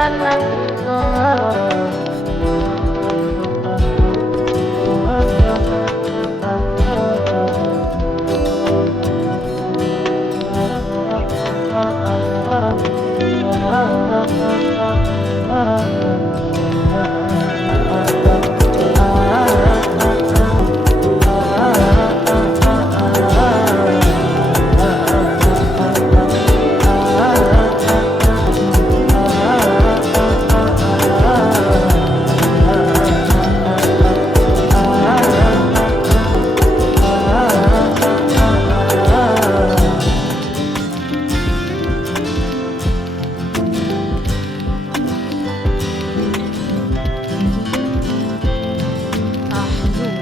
You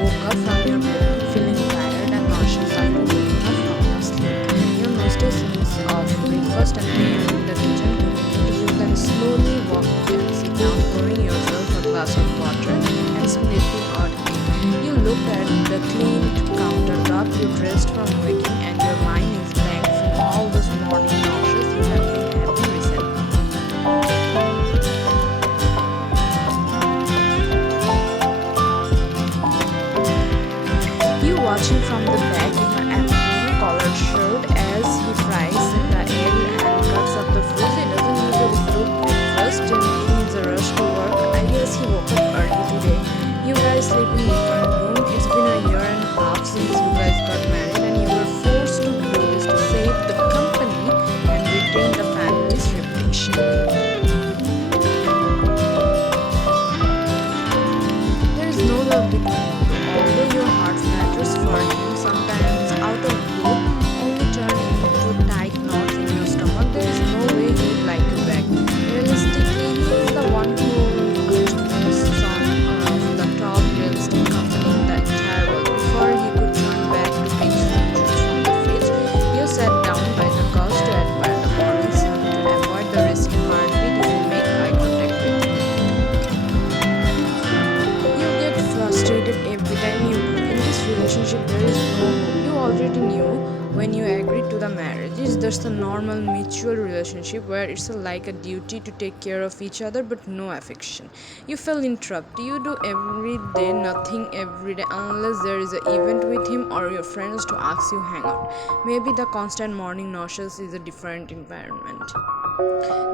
woke up from your bed feeling tired and nauseous after waking up from your sleep. Your nostrils smells of breakfast and tea in the kitchen cooking. You then slowly walk and sit down, pouring yourself a glass of water and sniffing audibly. You look at the clean countertop you dressed from waking, and your mind is blank from all those morning nauseous you have been having recently. You watch him from the back in an apron collared shirt as he fries the egg and cuts up the fruit. He doesn't usually cook breakfast and he needs a rush to work. I guess he woke up early today. You guys sleep in different room. It's been a year and a half since you guys got married and you were forced to do this to save the company and retain the family's reputation. There is no love between you, although your heart flatters for him sometimes out of blue, only turn into tight knots in your stomach. There is no way he'd like you back. Realistically, he is the one who was on the top real estate company in the entire world. Before he could turn back to pick fruit from the fridge, you sat down by the couch to admire the morning sun to avoid the risky heartbeat if you make eye contact with him. You get frustrated every time you do. In this relationship, there is no hope. You already knew when you agreed to the marriage. It's just a normal mutual relationship where it's like a duty to take care of each other but no affection. You feel interrupted. You do every day nothing every day unless there is an event with him or your friends to ask you hang out. Maybe the constant morning nauseous is a different environment.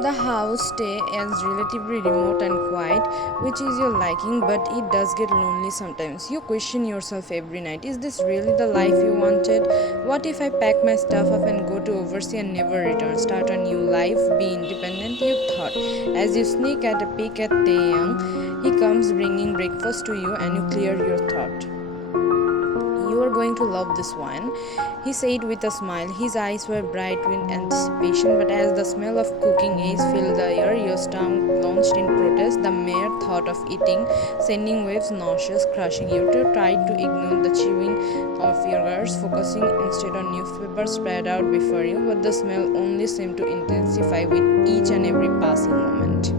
The house stay is relatively remote and quiet, which is your liking, but it does get lonely sometimes. You question yourself every night. Is this really the life you wanted? What if I pack my stuff up and go to overseas and never return? Start a new life, be independent, you thought. As you sneak at a peek at Taeyang, he comes bringing breakfast to you and you clear your thought. You are going to love this one, he said with a smile. His eyes were bright with anticipation, but as the smell of cooking eggs filled the air, your stomach launched in protest. The mere thought of eating, sending waves nauseous, crushing you. You tried to ignore the chewing of your ears, focusing instead on newspaper spread out before you, but the smell only seemed to intensify with each and every passing moment.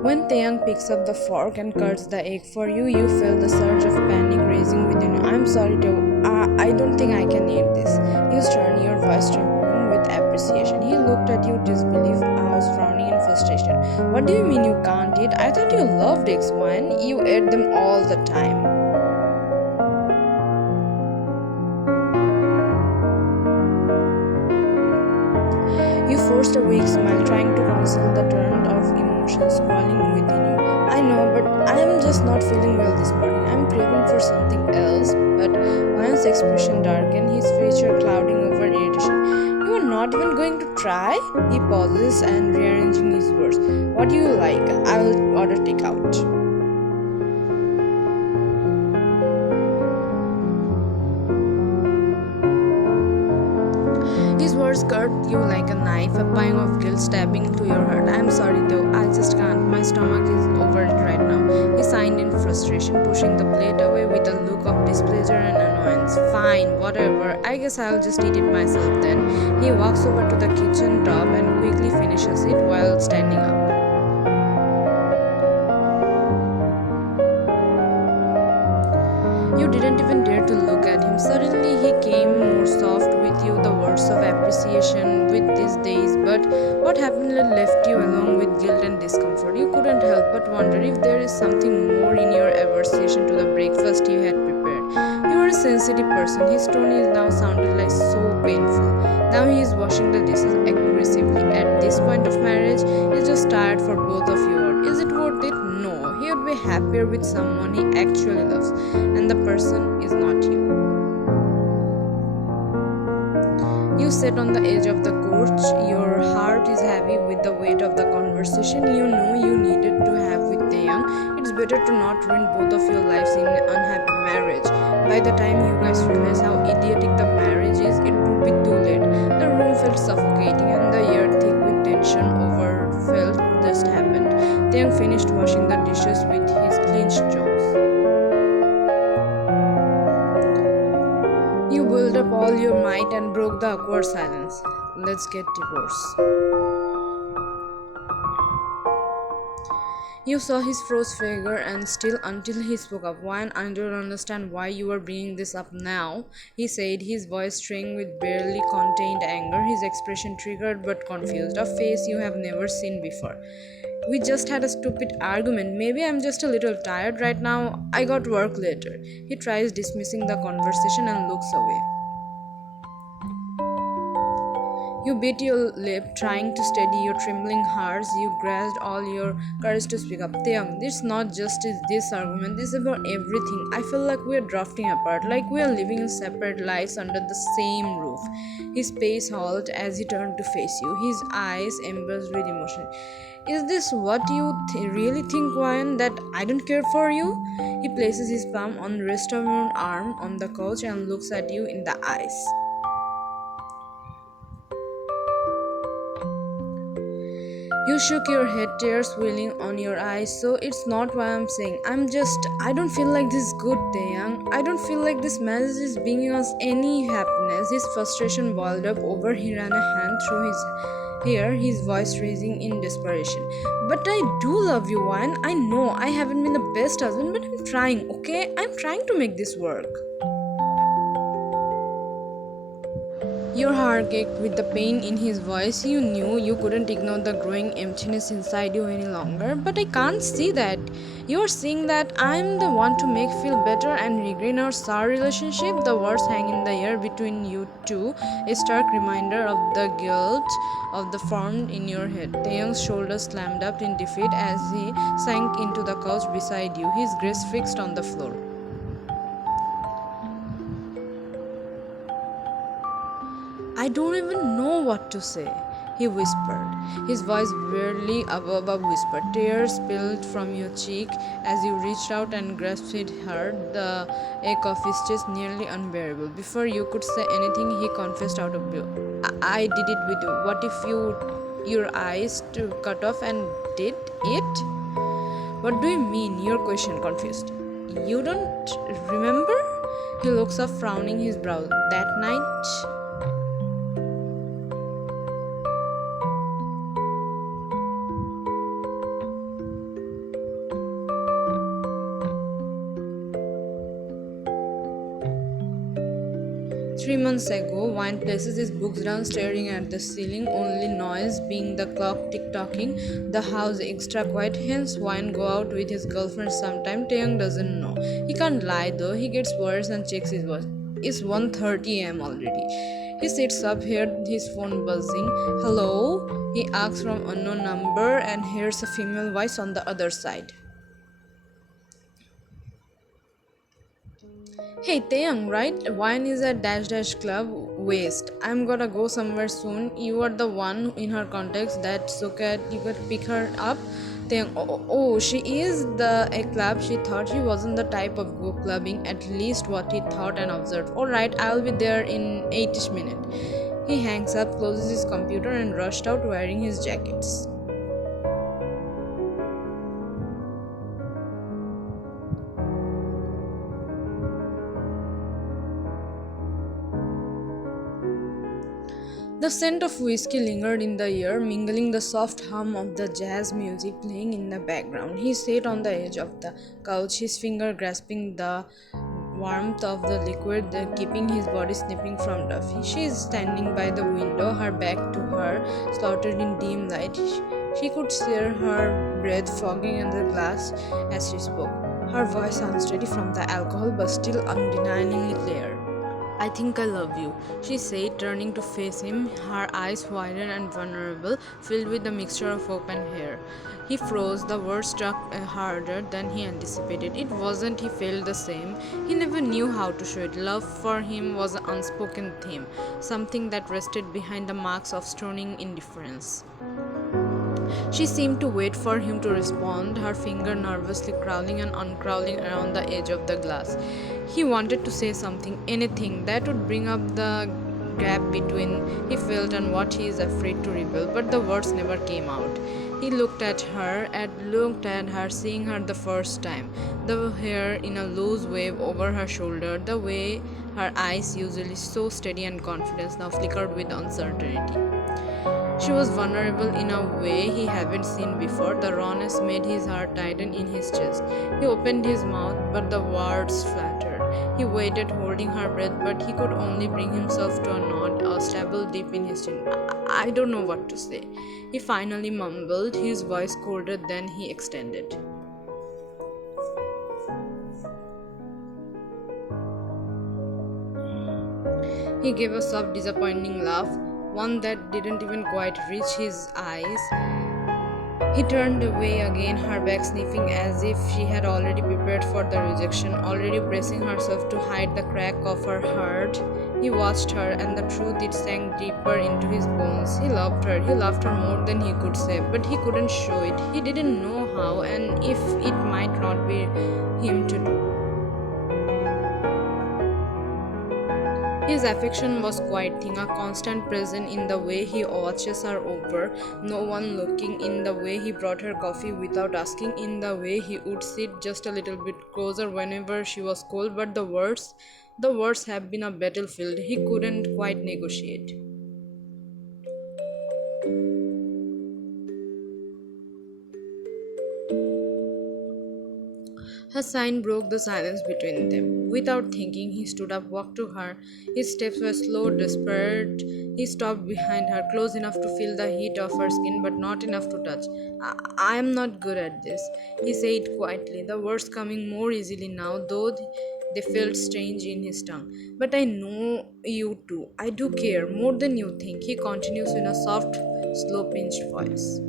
When Taeyang picks up the fork and cuts the egg for you, you feel the surge of panic rising within you. I'm sorry, Teo. I don't think I can eat this. You turn your voice trembling with appreciation. He looked at you disbelief, eyes frowning in frustration. What do you mean you can't eat? I thought you loved eggs, one. You ate them all the time. You forced a weak smile, trying to conceal the torrent of emotions crawling within you. I know, but I am just not feeling well this morning. I'm craving for something else. But Ryan's expression darkened, his feature clouding over irritation. You are not even going to try? He pauses and rearranging his words. What do you like? I will order takeout. His words cut you like a knife, a pang of guilt stabbing into your heart. I'm sorry though, I just can't. My stomach is over it right now. He signed in frustration, pushing the plate away with a look of displeasure and annoyance. Fine, whatever. I guess I'll just eat it myself then. He walks over to the kitchen top and quickly finishes it while standing up. You didn't even dare to look at him. Suddenly he came more soft with you, the words of appreciation What happily left you along with guilt and discomfort? You couldn't help but wonder if there is something more in your aversion to the breakfast you had prepared. You are a sensitive person. His tone is now sounded like so painful. Now he is washing the dishes aggressively. At this point of marriage, he's just tired for both of you. Is it worth it? No. He would be happier with someone he actually loves, and the person is not you. You sit on the edge of the couch, your heart is heavy with the weight of the conversation you know you needed to have with Taeyang. It's better to not ruin both of your lives in an unhappy marriage. By the time you guys realize how idiotic the marriage is, it would be too late. The room felt suffocating and the air thick with tension over felt just happened. Taeyang finished washing the dishes with his clenched jaws. You built up all your might and broke the awkward silence. Let's get divorced. You saw his froze figure and still until he spoke up. Why? I don't understand why you are bringing this up now, he said, his voice string with barely contained anger, his expression triggered but confused, a face you have never seen before. We just had a stupid argument. Maybe I'm just a little tired right now. I got work later. He tries dismissing the conversation and looks away. You bit your lip, trying to steady your trembling hearts. You grasped all your courage to speak up. Taeyang, this is not just this argument. This is about everything. I feel like we are drifting apart, like we are living in separate lives under the same roof. His pace halted as he turned to face you, his eyes embarrassed with emotion. Is this what you really think, Ryan? That I don't care for you? He places his palm on the wrist of your arm on the couch and looks at you in the eyes. You shook your head, tears welling on your eyes. So it's not what I'm saying. I don't feel like this is good, Taeyang. I don't feel like this message is bringing us any happiness. His frustration boiled up over. He ran a hand through his hair, his voice raising in desperation. But I do love you, Ryan. I know I haven't been the best husband, but I'm trying, okay? I'm trying to make this work. Your heart ached with the pain in his voice. You knew you couldn't ignore the growing emptiness inside you any longer. But I can't see that. You're seeing that I'm the one to make feel better and regain our sour relationship. The words hang in the air between you two, a stark reminder of the guilt of the formed in your head. Taeyang's shoulders slammed up in defeat as he sank into the couch beside you, his gaze fixed on the floor. I don't even know what to say, he whispered, his voice barely above a whisper. Tears spilled from your cheek as you reached out and grasped her, the ache of his chest nearly unbearable. Before you could say anything, he confessed out of blue. I did it with you. What if your eyes to cut off and did it? What do you mean? Your question confused. You don't remember? He looks up, frowning his brow. That night? 3 months ago, Wine places his books down, staring at the ceiling, only noise being the clock tick-tocking, the house extra quiet. Hence, Wine go out with his girlfriend sometime. Taeyang doesn't know. He can't lie though. He gets worse and checks his watch. It's 1:30 am already. He sits up, hears his phone buzzing. Hello? He asks from unknown number and hears a female voice on the other side. Hey Taeyang, right? Wine is at dash dash club waste. I'm gonna go somewhere soon. You are the one in her context that so you could pick her up. Taeyang, oh, she is a club. She thought she wasn't the type of go clubbing. At least what he thought and observed. Alright, I'll be there in 8ish minutes. He hangs up, closes his computer and rushed out wearing his jackets. The scent of whiskey lingered in the air, mingling the soft hum of the jazz music playing in the background. He sat on the edge of the couch, his finger grasping the warmth of the liquid, keeping his body slipping from Duffy. She is standing by the window, her back to her, slaughtered in dim light. She could hear her breath fogging in the glass as she spoke, her voice unsteady from the alcohol but still undeniably clear. I think I love you, she said, turning to face him, her eyes wide and vulnerable, filled with a mixture of hope and fear. He froze, the words struck harder than he anticipated. It wasn't he felt the same, he never knew how to show it. Love for him was an unspoken theme, something that rested behind the marks of stoning indifference. She seemed to wait for him to respond, her finger nervously crawling and uncrawling around the edge of the glass. He wanted to say something, anything that would bring up the gap between he felt and what he is afraid to reveal, but the words never came out. He looked at her, seeing her the first time, the hair in a loose wave over her shoulder, the way her eyes, usually so steady and confident, now flickered with uncertainty. She was vulnerable in a way he hadn't seen before. The rawness made his heart tighten in his chest. He opened his mouth, but the words faltered. He waited, holding her breath, but he could only bring himself to a nod, a stable deep in his chin. I don't know what to say. He finally mumbled, his voice colder than he extended. He gave a soft, disappointing laugh, one that didn't even quite reach his eyes. He turned away again, her back sniffing as if she had already prepared for the rejection, already bracing herself to hide the crack of her heart. He watched her, and the truth it sank deeper into his bones. He loved her more than he could say, but he couldn't show it. He didn't know how, and if it might not be him to do. His affection was quite thin, a constant presence in the way he watches her over, no one looking, in the way he brought her coffee without asking, in the way he would sit just a little bit closer whenever she was cold, but the words have been a battlefield he couldn't quite negotiate. Her sign broke the silence between them. Without thinking, he stood up, walked to her. His steps were slow, desperate. He stopped behind her, close enough to feel the heat of her skin, but not enough to touch. I am not good at this, he said quietly, the words coming more easily now, though they felt strange in his tongue. But I know you too. I do care, more than you think, he continues in a soft, slow pinched voice.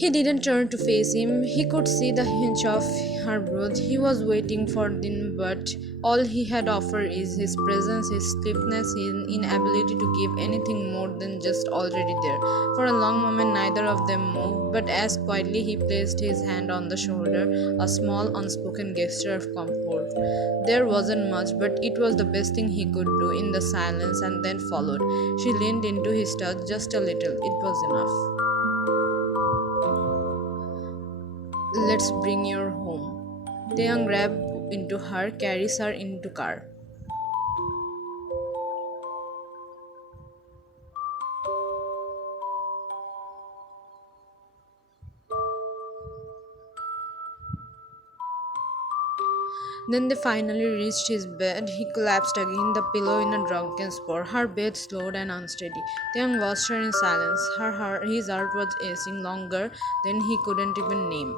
He didn't turn to face him. He could see the hinge of her breath. He was waiting for them, but all he had offered is his presence, his stiffness, his inability to give anything more than just already there. For a long moment, neither of them moved, but as quietly he placed his hand on the shoulder, a small, unspoken gesture of comfort. There wasn't much, but it was the best thing he could do in the silence, and then followed. She leaned into his touch just a little. It was enough. Let's bring you home. Taeyang grabbed into her, carries her into car. Then they finally reached his bed. He collapsed again, the pillow in a drunken spore. Her breath slowed and unsteady. Taeyang watched her in silence. His heart was racing longer than he couldn't even name.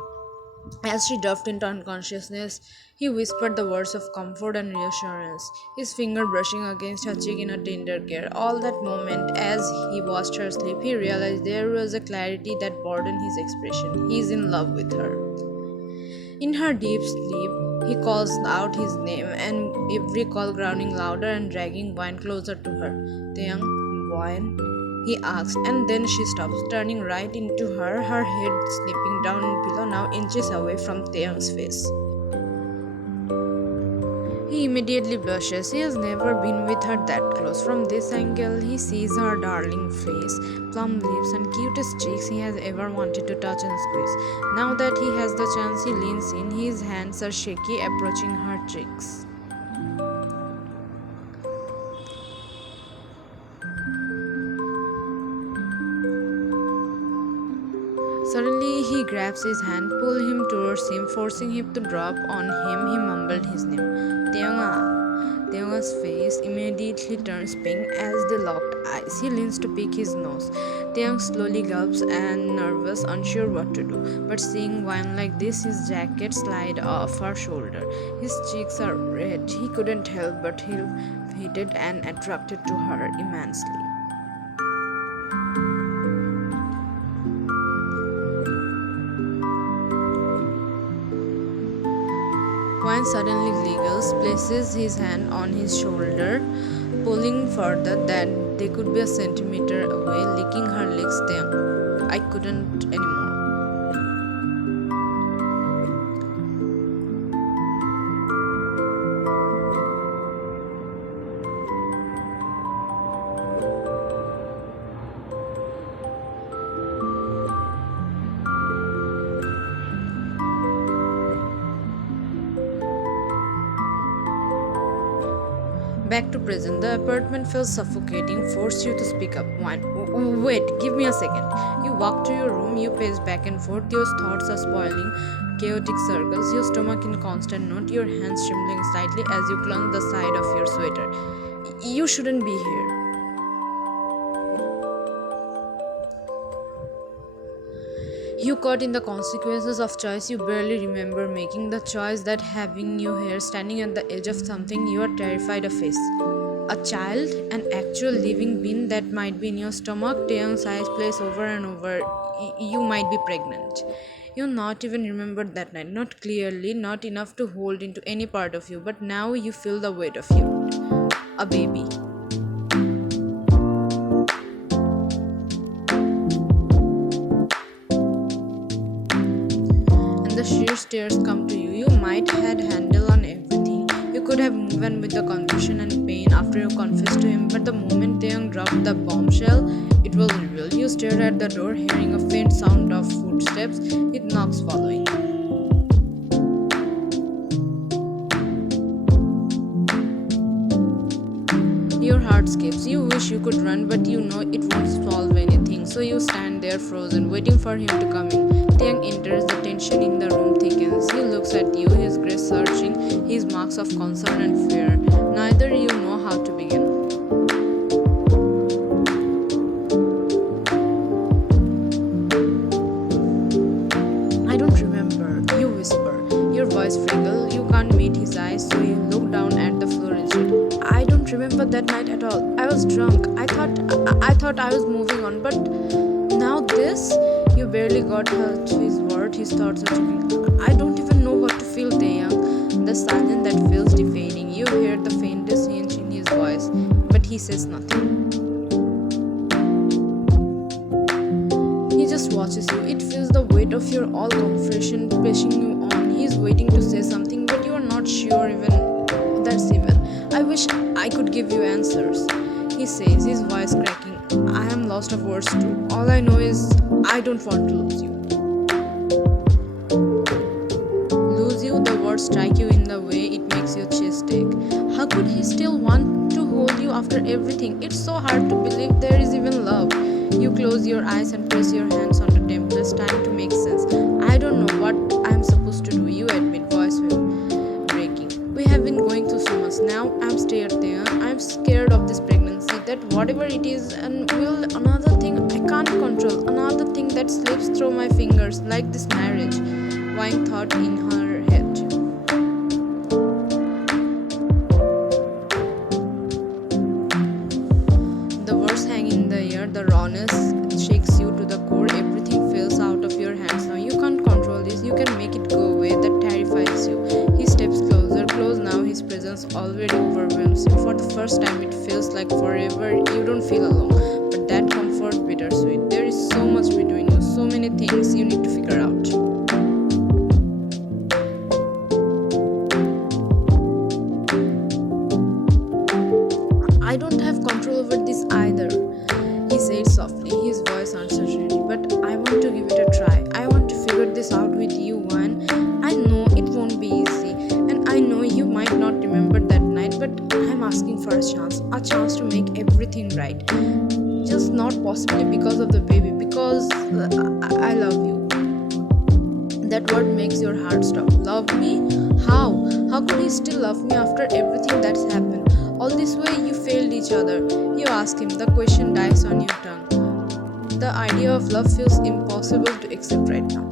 As she dropped into unconsciousness, he whispered the words of comfort and reassurance, his finger brushing against her cheek in a tender care. All that moment, as he watched her sleep, he realized there was a clarity that burdened his expression. He is in love with her. In her deep sleep, he calls out his name, and every call grounding louder and dragging Wine closer to her. Taeyang, Wine? He asked, and then she stops, turning right into her, her head slipping down in pillow, now inches away from Taeyang's face. He immediately blushes. He has never been with her that close. From this angle, he sees her darling face, plump lips, and cutest cheeks he has ever wanted to touch and squeeze. Now that he has the chance, he leans in. His hands are shaky, approaching her cheeks. Suddenly, he grabs his hand, pulls him towards him, forcing him to drop on him. He mumbled his name. Teonga. Teonga's face immediately turns pink as they locked eyes. He leans to pick his nose. Teong slowly gulps and nervous, unsure what to do. But seeing wine like this, his jacket slide off her shoulder. His cheeks are red. He couldn't help but feel heated and attracted to her immensely. Wine suddenly giggles, places his hand on his shoulder, pulling further than they could be a centimeter away, licking her lips. Then I couldn't anymore. Back to prison. The apartment feels suffocating, force you to speak up. One. Wait, give me a second. You walk to your room, you pace back and forth, your thoughts are spoiling chaotic circles, your stomach in constant knot, your hands trembling slightly as you clutch the side of your sweater. You shouldn't be here. You caught in the consequences of choice you barely remember making, the choice that having you here standing at the edge of something you are terrified of face. A child, an actual living being that might be in your stomach, Taeyong's eyes place over and over. You might be pregnant. You not even remembered that night, not clearly, not enough to hold into any part of you, but now you feel the weight of you. A baby. The sheer stares come to you. You might had handle on everything. You could have moved on with the confusion and pain after you confessed to him, but the moment Taeyong dropped the bombshell, it was revealed. You stared at the door, hearing a faint sound of footsteps, with knocks following. Your heart skips. You wish you could run, but you know it won't solve anything. So you stand there frozen, waiting for him to come in. Taeyong enters, the tension in the room thickens. He looks at you, his gaze searching, his marks of concern and fear. Neither you know how to begin. I don't remember, you whisper. Your voice friggles. You can't meet his eyes, so you look down at the floor instead. I don't remember that night at all. I was drunk. I thought I was moving on, but now this. You barely got to his word, his thoughts are choking. I don't even know what to feel, Taeyong. The silence that feels defeating. You hear the faintest hinge in his voice, but he says nothing. He just watches you. It feels the weight of your all confession pushing you on. He's waiting to say something, but you are not sure even. That's even. I wish I could give you answers. He says, his voice cracking. I am lost of words too. All I know is I don't want to lose you. Lose you, the words strike you in the way it makes your chest ache. How could he still want to hold you after everything? It's so hard to believe there is even love. You close your eyes and press your hands on the temples, trying to make sense. I don't know what I'm supposed to do, you admit, voice breaking. We have been going through so much. Now I'm scared there. I'm scared of this pregnancy, that whatever it is, and will another thing I can't control, another thing that slips through my fingers, like this marriage. Wine thought in her head. The words hang in the air, the rawness shakes you to the core, everything falls out of your hands now. You can't control this, you can make it go away, that terrifies you. He steps close now, his presence already overwhelms you. For the first time it feels like forever, you don't feel alone. But that comfort bittersweet. There is so much between you, so many things you need to figure out. I don't have control over this either, he said softly, his voice uncertain. But I want to give it a try. I want to figure this out with you, Juan. I know it won't be easy, and I know you might not remember that night, but I'm asking for a chance to make everything right. Just not possibly because of the baby, because I love you. That word makes your heart stop. Love me? How? How could he still love me after everything that's happened? All this way you failed each other. You ask him, the question dies on your tongue. The idea of love feels impossible to accept right now.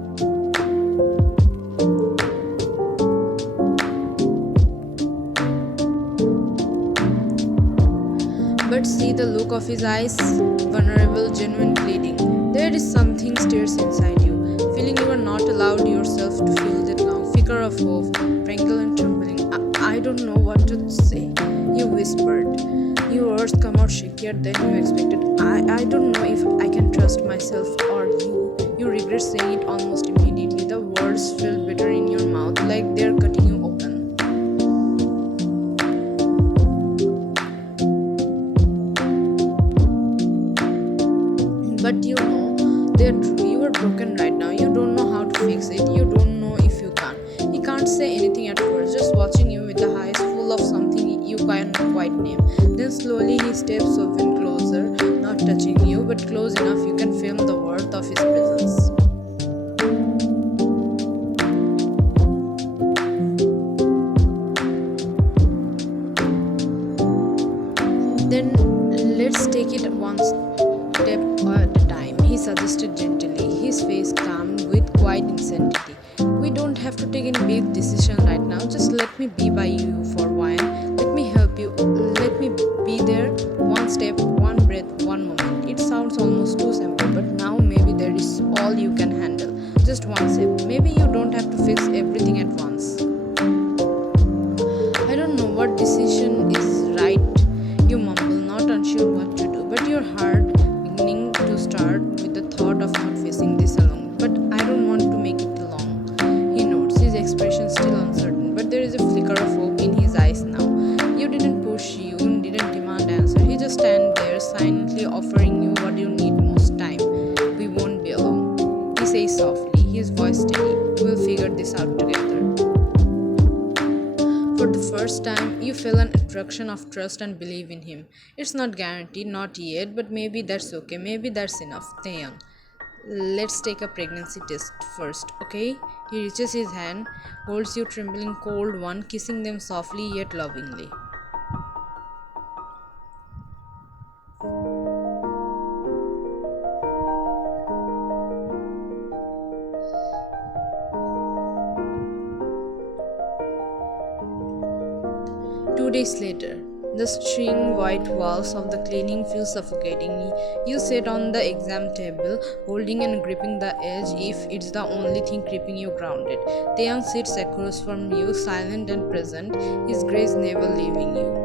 But see the look of his eyes, vulnerable, genuine, pleading. There is something stirs inside you, feeling you are not allowed yourself to feel it now. Flicker of hope, wrinkle and trembling. I don't know what to say. You whispered. Your words come out shakier than you expected. I don't know if I can trust myself or you. You regret saying it almost immediately. The words feel bitter in your mouth, like they're cutting you open. But you know they're true. You are broken right now. You don't know how to fix it. You don't know if you can. He can't say anything at first, just watching you with the eyes full of something you can't quite name. Then slowly he steps even closer, not touching you, but close enough you can feel the worth of his presence. Then let's take it one step at a time, he suggested gently, his face calmed with quiet intensity. We don't have to take any big decision right now. Just let me be by you for a while. Let me help you. Let me be there. One step, one breath, one moment. It sounds almost too simple, but now maybe there is all you can handle. Just one step. Maybe you don't have to fix everything at once. I don't know what decision is right. You mumble, not unsure what to do, but your heart beginning to start with the thought of not facing this alone. But I don't want to make it long. He notes, his expression still uncertain, but there is a flicker of hope in his eyes now. You didn't push, you didn't demand answer. He just stand there silently offering you what you need most time. We won't be alone. He says softly, his voice steady. We'll figure this out together. For the first time, you feel an attraction of trust and belief in him. It's not guaranteed, not yet, but maybe that's okay. Maybe that's enough. Taeyang, let's take a pregnancy test first, okay? He reaches his hand, holds you trembling cold one, kissing them softly yet lovingly. Two days later, the string white walls of the clinic feel suffocating. You sit on the exam table, holding and gripping the edge if it's the only thing keeping you grounded. Taeyang sits across from you, silent and present, his grace never leaving you.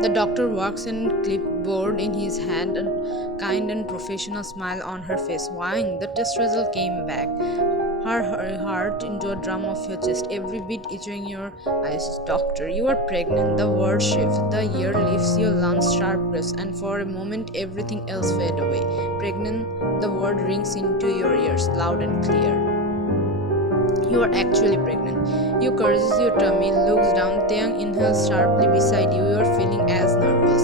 The doctor walks in, clipboard in his hand, a kind and professional smile on her face. Wine, the test result came back. Her heart into a drum of your chest, every beat itching your eyes. Doctor, you are pregnant. The word shifts. The ear lifts your lungs sharp crisp, and for a moment everything else fades away. Pregnant, the word rings into your ears, loud and clear. You are actually pregnant. You curses your tummy, looks down, Taeyang inhales sharply beside you. You are feeling as nervous.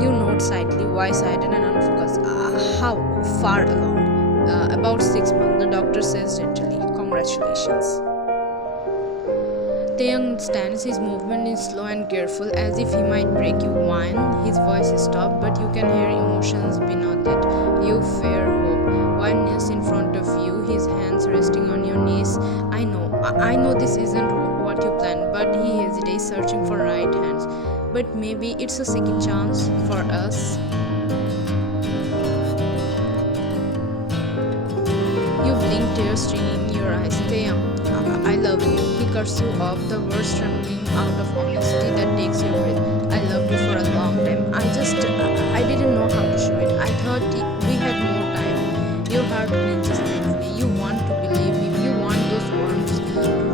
You nod slightly, wide-eyed and unfocused. How far along? About 6 months, the doctor says gently. Congratulations. Taeyang stands, his movement is slow and careful, as if he might break you. Wine, his voice is stopped, but you can hear emotions beneath it. You fear hope. Wine kneels in front of you, his hands resting on your knees. I know this isn't what you planned, but he hesitates, searching for right hands. But maybe it's a second chance for us. You blink, tears streaming in your eyes. Taeyang, I love you. He cuts you off, the words trembling out of honesty that takes your breath. I loved you for a long time. I didn't know how to show it. I thought we had more time. Your heart clenches painfully. You want to believe him. You want those worms to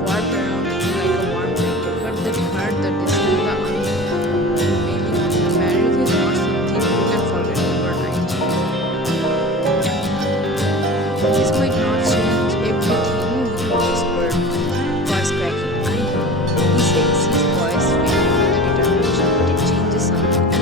warp around you like a warm blanket. But the hurt, the distance, the unveiling of the marriage is not something you can forget overnight. This might not change everything, you whispered, voice cracking. I know. He says, his voice filled with a determination, but it changes something.